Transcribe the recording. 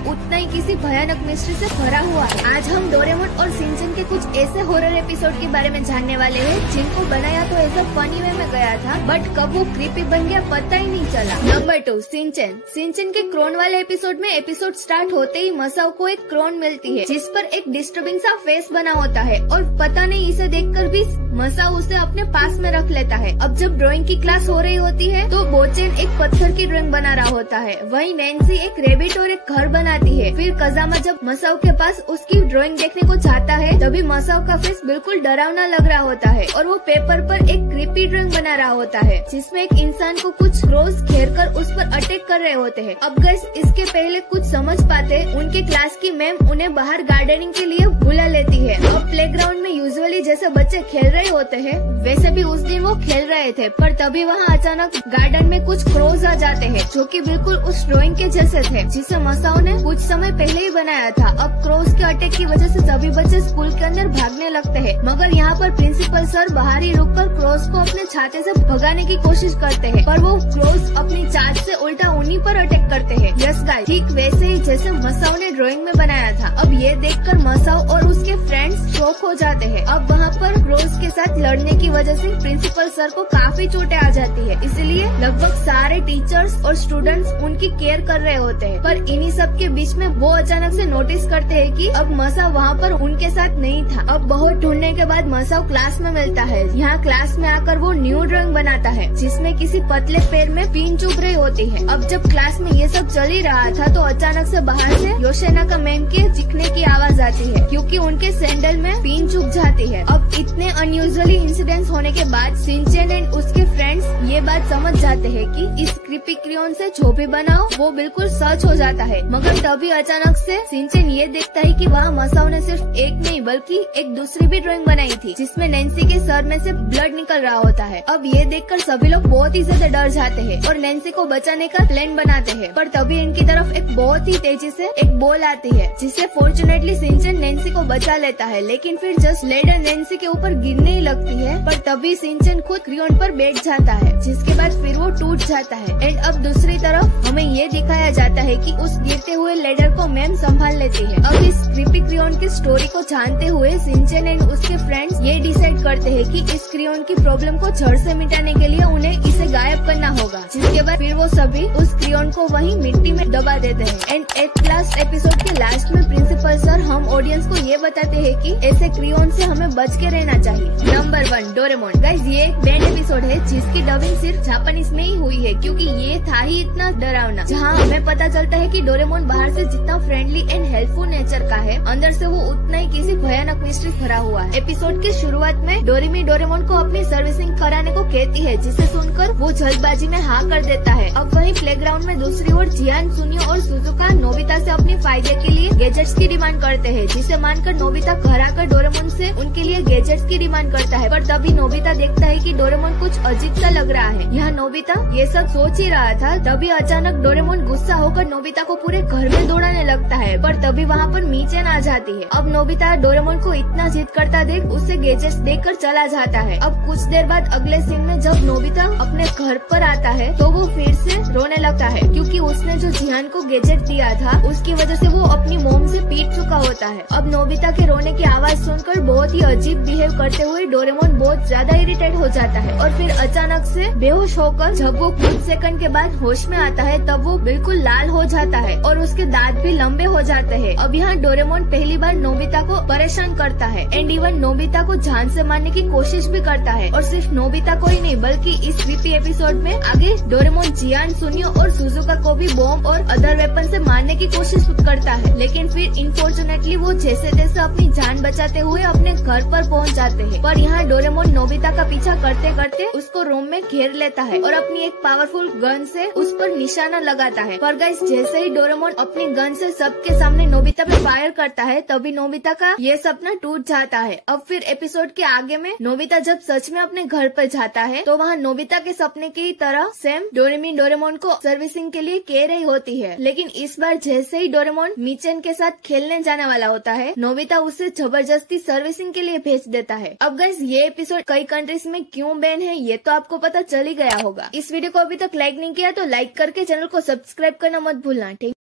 उतना ही किसी भयानक मिस्ट्री से भरा हुआ है। आज हम डोरेमोन और शिनचैन के कुछ ऐसे हॉरर एपिसोड के बारे में जानने वाले हैं जिनको बनाया तो ऐसा फनी वे में गया था, बट कब वो क्रीपी बन गया पता ही नहीं चला। Number 2, Shinchan. शिनचैन के क्रोन वाले एपिसोड में एपिसोड स्टार्ट होते ही मसाओ को एक क्रोन मिलती है जिस पर एक डिस्टर्बिंग सा फेस बना होता है और पता नहीं इसे देखकर भी मसाओ उसे अपने पास में रख लेता है। अब जब ड्राइंग की क्लास हो रही होती है तो बोचेन एक पत्थर की ड्राइंग बना रहा होता है, वहीं नैन्सी एक रेबिट और एक घर बनाती है। फिर कजामा जब मसाओ के पास उसकी ड्राइंग देखने को चाहता है तभी मसाओ का फेस बिल्कुल डरावना लग रहा होता है और वो पेपर पर एक क्रीपी ड्राइंग बना रहा होता है जिसमें एक इंसान को कुछ क्रोस घेर कर उस पर अटैक कर रहे होते हैं। अब गाइस इसके पहले कुछ समझ पाते उनके क्लास की मैम उन्हें बाहर गार्डनिंग के लिए बुला लेती है। अब प्लेग्राउंड में यूजुअली जैसे बच्चे खेल रहे होते हैं वैसे भी उस दिन वो खेल रहे थे, पर तभी वहाँ अचानक गार्डन में कुछ क्रोज आ जाते हैं जो कि बिल्कुल उस ड्राइंग के जैसे थे जिसे मसाओ ने कुछ समय पहले ही बनाया था। अब क्रोज के अटैक की वजह से सभी बच्चे स्कूल के अंदर भागने लगते हैं, मगर यहाँ पर प्रिंसिपल सर बाहर ही रुककर क्रोज को अपने छाते से भगाने की कोशिश करते हैं, पर वो क्रोज अपनी चाच से उल्टा उन्हीं पर अटैक करते हैं। यस गाइस, ठीक वैसे ही जैसे मसाओ ने ड्राइंग में बनाया था। अब ये देखकर मसाओ और उसके फ्रेंड्स शॉक हो जाते हैं। अब वहाँ पर क्रोज के साथ लड़ने की वजह से प्रिंसिपल सर को काफी चोटें आ जाती है, इसलिए लगभग सारे टीचर्स और स्टूडेंट्स उनकी केयर कर रहे होते हैं। पर इन्हीं सब के बीच में वो अचानक से नोटिस करते हैं कि अब मसाओ वहाँ पर उनके साथ नहीं था। अब बहुत ढूंढने के बाद मसाओ क्लास में मिलता है। यहाँ क्लास में आकर वो न्यू ड्राइंग बनाता है जिसमें किसी पतले पैर में पिन चुभ रही होती है। अब जब क्लास में ये सब चल ही रहा था तो अचानक से बाहर से योशिनाका मैम के चीखने की आवाज आती है क्योंकि उनके सैंडल में पिन चुभ जाती है। अब इतने अनयूजुअली इंसिडेंट्स होने के बाद शिनचैन एंड उसके फ्रेंड्स ये बात समझ जाते हैं कि इस क्रीपी क्रेयॉन से जो भी बनाओ वो बिल्कुल सच हो जाता है। मगर तभी अचानक से शिनचैन ये देखता है कि वहाँ मसाओ ने सिर्फ एक नहीं बल्कि एक दूसरी भी ड्राइंग बनाई थी जिसमें नैन्सी के सर में से ब्लड निकल रहा होता है। अब ये देखकर सभी लोग बहुत ही ज्यादा डर जाते हैं और नैन्सी को बचाने का प्लान बनाते हैं, पर तभी इनकी तरफ एक बहुत ही तेजी से एक बॉल आती है जिससे फॉर्चुनेटली शिनचैन नैन्सी को बचा लेता है, लेकिन फिर जस्ट लेडर नैन्सी के ऊपर गिरने ही लगती है। पर तभी शिनचैन खुद क्रेयॉन पर बैठ जाता है जिसके बाद फिर वो टूट जाता है। एंड अब दूसरी तरफ हमें ये दिखाया जाता है कि उस गिरते हुए लेडर को मैम संभाल लेती है। अब इस क्रीपी क्रेयॉन की स्टोरी को जानते हुए शिनचैन एंड उसके फ्रेंड्स ये डिसाइड करते हैं कि इस क्रेयॉन की प्रॉब्लम को जड़ से मिटाने के लिए उन्हें इसे गायब करना होगा, जिसके बाद फिर वो सभी उस क्रेयॉन को वहीं मिट्टी में दबा देते हैं। एंड एट लास्ट एपिसोड के लास्ट में प्रिंसिपल सर हम ऑडियंस को ये बताते हैं कि ऐसे क्रेयॉन से हमें बच के रहना चाहिए। Number 1, Doraemon. गाइस ये एक बैंड एपिसोड है जिसकी डबिंग सिर्फ जापानीज में ही हुई है क्योंकि ये था ही इतना डरावना, जहाँ हमें पता चलता है कि डोरेमोन बाहर से जितना फ्रेंडली एंड हेल्पफुल नेचर का है अंदर से वो उतना ही किसी भयानक मिस्ट्री भरा हुआ है। एपिसोड की शुरुआत में डोरेमी डोरेमोन को अपनी सर्विसिंग कराने को कहती है जिसे सुनकर वो जल्दबाजी में हाँ कर देता है। अब वहीं प्लेग्राउंड में दूसरी ओर जियान, सुनियो और सुजुका नोबिता से अपने फायदे के लिए गैजेट्स की डिमांड करते हैं, जिसे मानकर नोबिता घर आकर डोरेमोन से उनके लिए गैजेट्स की डिमांड करता है। पर तभी नोबिता देखता है कि डोरेमोन कुछ अजीब सा लग रहा है। यहाँ नोबिता ये सब सोच ही रहा था, तभी अचानक डोरेमोन गुस्सा होकर नोबिता को पूरे घर में दौड़ाने लगता है, पर तभी वहाँ पर मीचेन आ जाती है। अब नोबिता डोरेमोन को इतना जिद करता देख उससे गैजेट्स देकर चला जाता है। अब कुछ देर बाद अगले सीन में जब नोबिता अपने घर पर आता है तो वो फिर से रोने लगता है क्योंकि उसने जो जियान को गैजेट दिया था उसकी वजह से वो अपनी मोम से पीट चुका होता है। अब नोबिता के रोने की आवाज सुनकर बहुत ही अजीब बिहेव करते हुए डोरेमोन बहुत ज्यादा इरिटेट हो जाता है और फिर अचानक से बेहोश होकर जब वो कुछ सेकंड के बाद होश में आता है तब वो बिल्कुल लाल हो जाता है और उसके दांत भी लंबे हो जाते हैं। अब यहाँ डोरेमोन पहली बार नोबिता को परेशान करता है एंड इवन नोबिता को जान से मारने की कोशिश भी करता है, और सिर्फ नोबिता को ही नहीं बल्कि इस क्रीपी एपिसोड में आगे डोरेमोन जियान, सुनियो और सुजुका को भी बॉम्ब और अदर वेपन से मारने की कोशिश करता है, लेकिन फिर इनफॉर्चुनेटली वो जैसे तैसे अपनी जान बचाते हुए अपने घर पर पहुंच जाते हैं। पर यहाँ डोरेमोन नोबिता का पीछा करते करते उसको रूम में घेर लेता है और अपनी एक पावरफुल गन से उस पर निशाना लगाता है। पर गाइस जैसे ही डोरेमोन अपनी गन से सबके सामने नोबिता पे फायर करता है तभी नोबिता का ये सपना टूट जाता है। अब फिर एपिसोड के आगे में नोबिता जब सच में अपने घर पर जाता है तो वहाँ नोबिता के सपने की तरह सेम डोरेमी डोरेमोन को सर्विसिंग के लिए कह रही होती है, लेकिन इस बार जैसे ही डोरेमोन मीचेन के साथ खेलने जाने वाला होता है नोबिता उसे जबरदस्ती सर्विसिंग के लिए भेज देता है। अब गाइस ये एपिसोड कई कंट्रीज में क्यों बैन है ये तो आपको पता चल ही गया होगा। इस वीडियो को अभी तक लाइक नहीं किया तो लाइक करके चैनल को सब्सक्राइब करना मत भूलना। ठीक।